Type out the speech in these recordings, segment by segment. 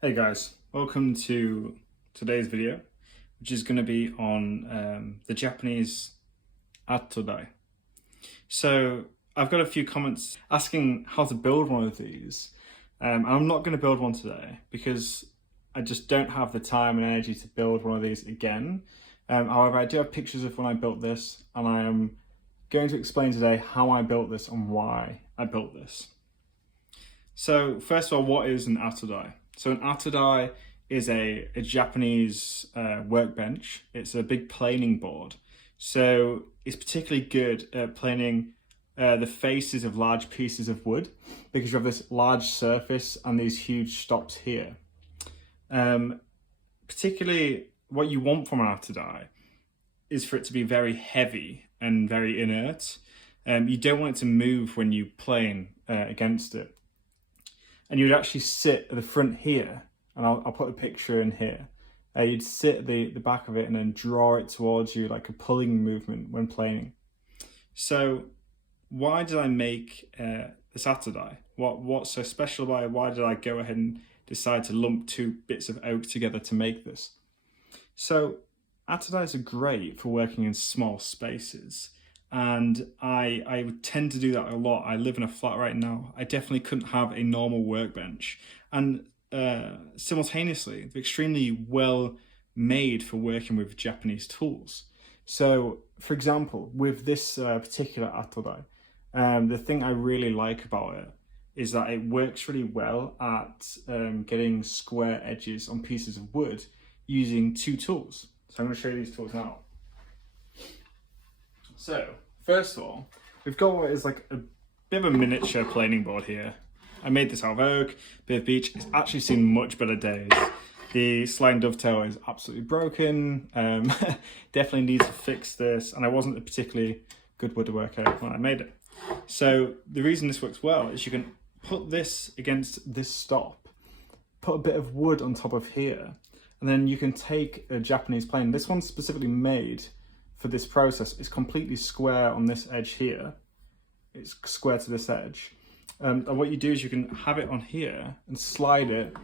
Hey guys, welcome to today's video, which is going to be on the Japanese atodai. So I've got a few comments asking how to build one of these. I'm not going to build one today because I just don't have the time and energy to build one of these again. However, I do have pictures of when I built this, and I am going to explain today how I built this and why I built this. So first of all, what is an atodai? So an atodai is a Japanese workbench. It's a big planing board. So it's particularly good at planing the faces of large pieces of wood because you have this large surface and these huge stops here. Particularly what you want from an atodai is for it to be very heavy and very inert. You don't want it to move when you plane against it. And you'd actually sit at the front here, and I'll put a picture in here. You'd sit at the back of it and then draw it towards you like a pulling movement when planing. So why did I make this atodai? What's so special about it? Why did I go ahead and decide to lump two bits of oak together to make this? So atodais are great for working in small spaces. And I would tend to do that a lot. I live in a flat right now. I definitely couldn't have a normal workbench. And simultaneously, they're extremely well made for working with Japanese tools. So, for example, with this particular atodai, the thing I really like about it is that it works really well at getting square edges on pieces of wood using two tools. So I'm going to show you these tools now. So, first of all, we've got what is like a bit of a miniature planing board here. I made this out of oak, bit of beech. It's actually seen much better days. The sliding dovetail is absolutely broken. Definitely need to fix this, and I wasn't a particularly good woodworker when I made it. So the reason this works well is you can put this against this stop, put a bit of wood on top of here, and then you can take a Japanese plane. This one's specifically made for this process. It's completely square on this edge here. It's square to this edge. And what you do is you can have it on here and slide it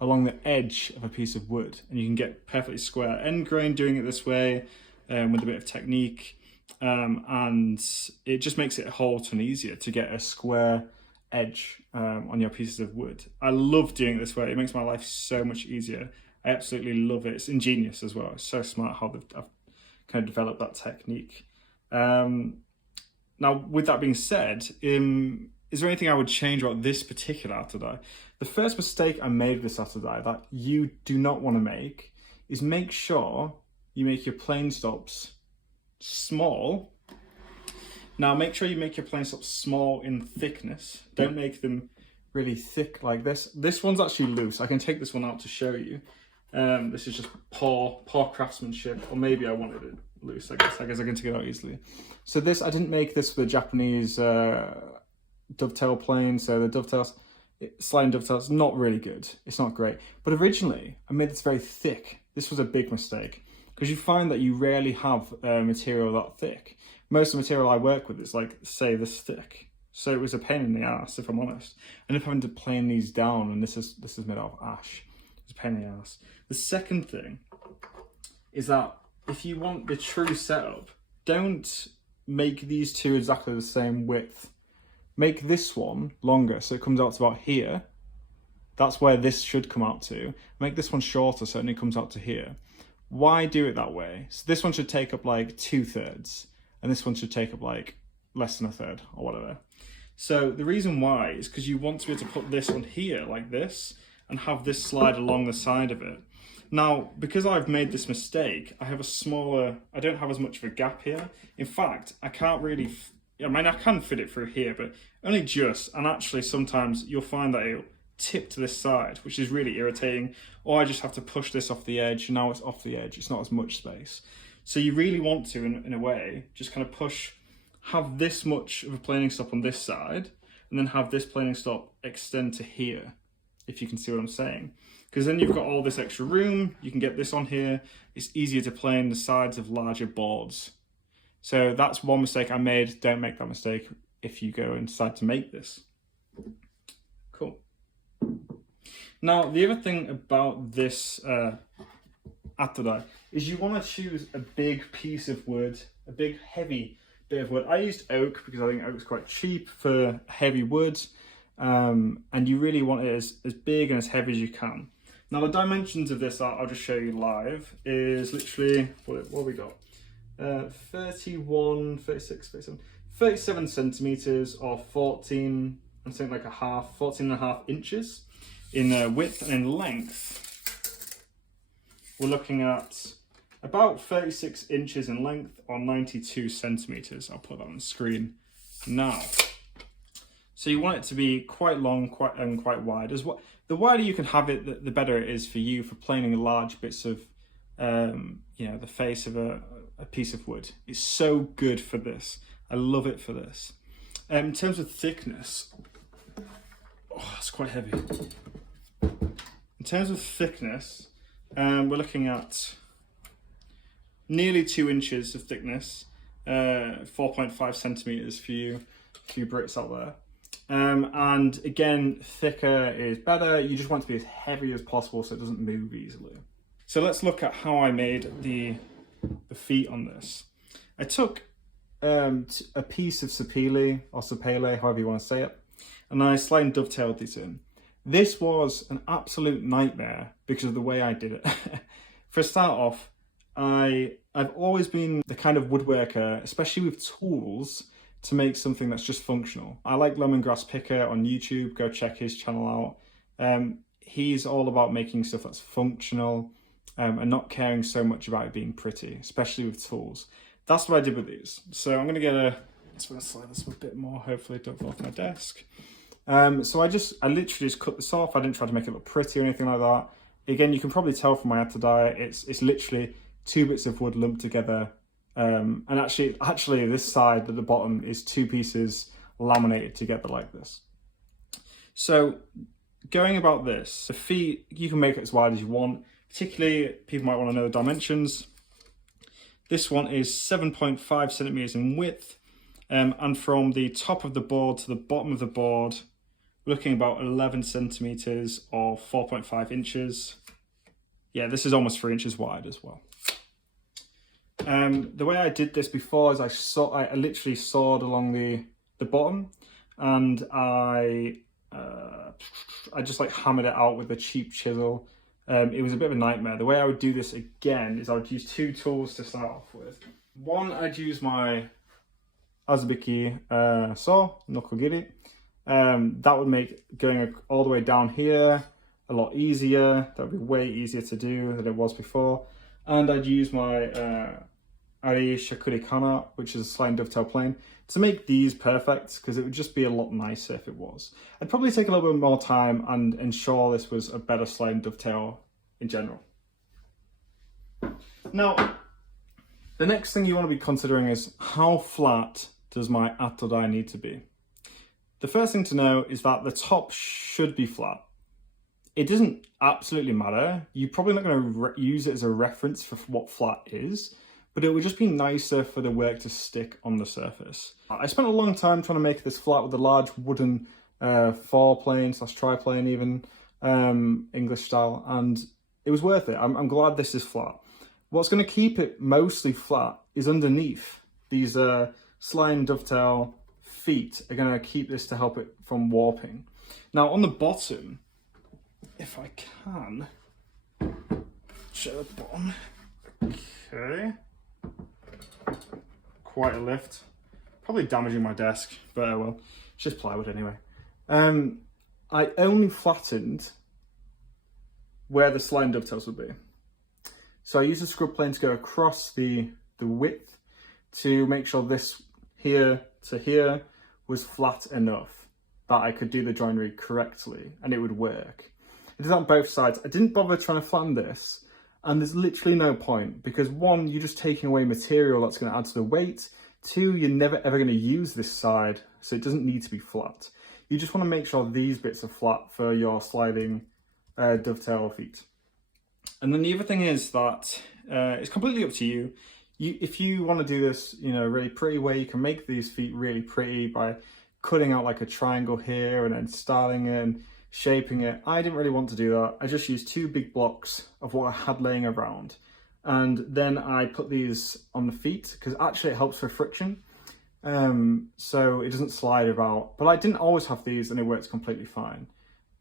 along the edge of a piece of wood, and you can get perfectly square end grain doing it this way with a bit of technique. And it just makes it a whole ton easier to get a square edge on your pieces of wood. I love doing it this way. It makes my life so much easier. I absolutely love it. It's ingenious as well. It's so smart how I've kind of develop that technique. Now, with that being said, is there anything I would change about this particular atodai? The first mistake I made with this atodai that you do not want to make is make sure you make your plane stops small. Now, make sure you make your plane stops small in thickness. Don't make them really thick like this. This one's actually loose. I can take this one out to show you. This is just poor craftsmanship, or maybe I wanted it loose. I guess I can take it out easily. So this, I didn't make this for the Japanese dovetail plane. So the dovetails, sliding dovetails, not really good. It's not great. But originally, I made this very thick. This was a big mistake because you find that you rarely have material that thick. Most of the material I work with is like, say, this thick. So it was a pain in the ass, if I'm honest. I ended up having to plane these down, and this is made out of ash. It's a pain in the ass. The second thing is that if you want the true setup, don't make these two exactly the same width. Make this one longer so it comes out to about here. That's where this should come out to. Make this one shorter so it only comes out to here. Why do it that way? So this one should take up like 2/3, and this one should take up like less than 1/3 or whatever. So the reason why is because you want to be able to put this on here like this and have this slide along the side of it. Now, because I've made this mistake, I don't have as much of a gap here. In fact, I can't really, I can fit it through here, but only just, and actually sometimes you'll find that it'll tip to this side, which is really irritating, or I just have to push this off the edge, and now it's off the edge, it's not as much space. So you really want to, in a way, just kind of have this much of a planing stop on this side, and then have this planing stop extend to here, if you can see what I'm saying. Because then you've got all this extra room, you can get this on here, it's easier to plane the sides of larger boards. So that's one mistake I made. Don't make that mistake if you go and decide to make this. Cool. Now, the other thing about this atodai is you want to choose a big piece of wood, a big heavy bit of wood. I used oak because I think oak's quite cheap for heavy wood, and you really want it as big and as heavy as you can. Now the dimensions of this, I'll just show you live, is literally, what have we got? 31, 36, 37 centimeters, or 14 and something like 14 and a half inches in width, and in length we're looking at about 36 inches in length, or 92 centimeters. I'll put that on the screen now. So you want it to be quite long, quite wide. As well, the wider you can have it, the better it is for you for planing large bits of, the face of a piece of wood. It's so good for this. I love it for this. In terms of thickness, it's quite heavy. In terms of thickness, we're looking at nearly 2 inches of thickness, 4.5 centimeters for you Brits out there. And again, thicker is better. You just want it to be as heavy as possible so it doesn't move easily. So let's look at how I made the feet on this. I took a piece of sapele, or sapele, however you want to say it, and I slide and dovetailed these in. This was an absolute nightmare because of the way I did it. For a start off, I've always been the kind of woodworker, especially with tools, to make something that's just functional. I like Lemongrass Picker on YouTube. Go check his channel out. He's all about making stuff that's functional and not caring so much about it being pretty, especially with tools. That's what I did with these. So I'm going to slide this a bit more. Hopefully it don't fall off my desk. So I literally just cut this off. I didn't try to make it look pretty or anything like that. Again, you can probably tell from my atodai, it's literally 2 bits of wood lumped together. And actually this side at the bottom is 2 pieces laminated together like this. So going about this, the feet, you can make it as wide as you want. Particularly, people might want to know the dimensions. This one is 7.5 centimeters in width. And from the top of the board to the bottom of the board, we're looking about 11 centimeters or 4.5 inches. Yeah, this is almost 3 inches wide as well. The way I did this before is I literally sawed along the bottom, and I just like hammered it out with a cheap chisel. It was a bit of a nightmare. The way I would do this again is I would use 2 tools to start off with. One, I'd use my Azubiki saw, nokogiri. That would make going all the way down here a lot easier. That would be way easier to do than it was before. And I'd use my Ari Shakuri Kana, which is a slide and dovetail plane, to make these perfect, because it would just be a lot nicer if it was. I'd probably take a little bit more time and ensure this was a better slide and dovetail in general. Now, the next thing you want to be considering is how flat does my atodai need to be? The first thing to know is that the top should be flat. It doesn't absolutely matter. You're probably not going to use it as a reference for what flat is, but it would just be nicer for the work to stick on the surface. I spent a long time trying to make this flat with a large wooden 4-plane / tri-plane even, English style, and it was worth it. I'm glad this is flat. What's going to keep it mostly flat is underneath. These slide and dovetail feet are going to keep this to help it from warping. Now on the bottom, if I can show the bottom, okay, quite a lift, probably damaging my desk, but oh well, it's just plywood anyway. I only flattened where the slide and dovetails would be. So I used a scrub plane to go across the width to make sure this here to here was flat enough that I could do the joinery correctly and it would work. I did that on both sides. I didn't bother trying to flatten this, and there's literally no point, because 1, you're just taking away material that's going to add to the weight. 2, you're never ever going to use this side, so it doesn't need to be flat. You just want to make sure these bits are flat for your sliding dovetail feet. And then the other thing is that it's completely up to you. If you want to do this, really pretty way, you can make these feet really pretty by cutting out like a triangle here and then styling it and shaping it. I didn't really want to do that. I just used 2 big blocks of what I had laying around. And then I put these on the feet because actually it helps with friction. So it doesn't slide about. But I didn't always have these and it works completely fine.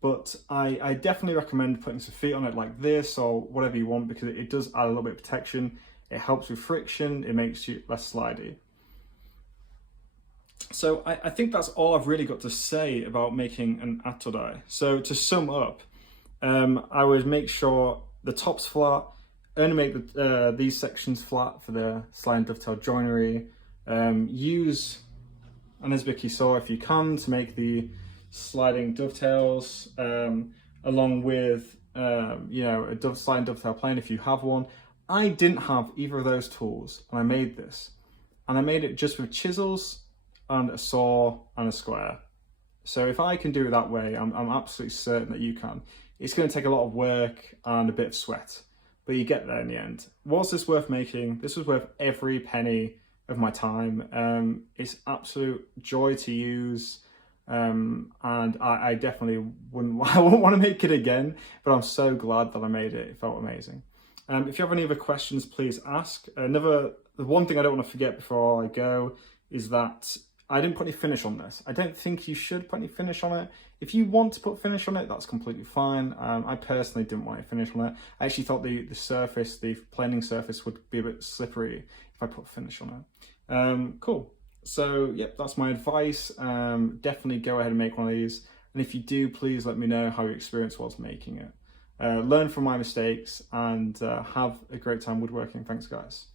But I definitely recommend putting some feet on it like this or whatever you want, because it does add a little bit of protection. It helps with friction. It makes you less slidey. So I think that's all I've really got to say about making an atodai. So to sum up, I would make sure the top's flat, only make these sections flat for the slide and dovetail joinery. Use an Uzbeki saw if you can to make the sliding dovetails, along with a slide and dovetail plane if you have one. I didn't have either of those tools and I made this, and I made it just with chisels and a saw and a square. So if I can do it that way, I'm absolutely certain that you can. It's going to take a lot of work and a bit of sweat, but you get there in the end. Was this worth making? This was worth every penny of my time. It's absolute joy to use, and I definitely wouldn't want to make it again, but I'm so glad that I made it. It felt amazing. If you have any other questions, please ask. The one thing I don't want to forget before I go is that I didn't put any finish on this. I don't think you should put any finish on it. If you want to put finish on it, that's completely fine. I personally didn't want any finish on it. I actually thought the surface, the planing surface, would be a bit slippery if I put finish on it. Cool. So, yep, that's my advice. Definitely go ahead and make one of these. And if you do, please let me know how your experience was making it. Learn from my mistakes and have a great time woodworking. Thanks, guys.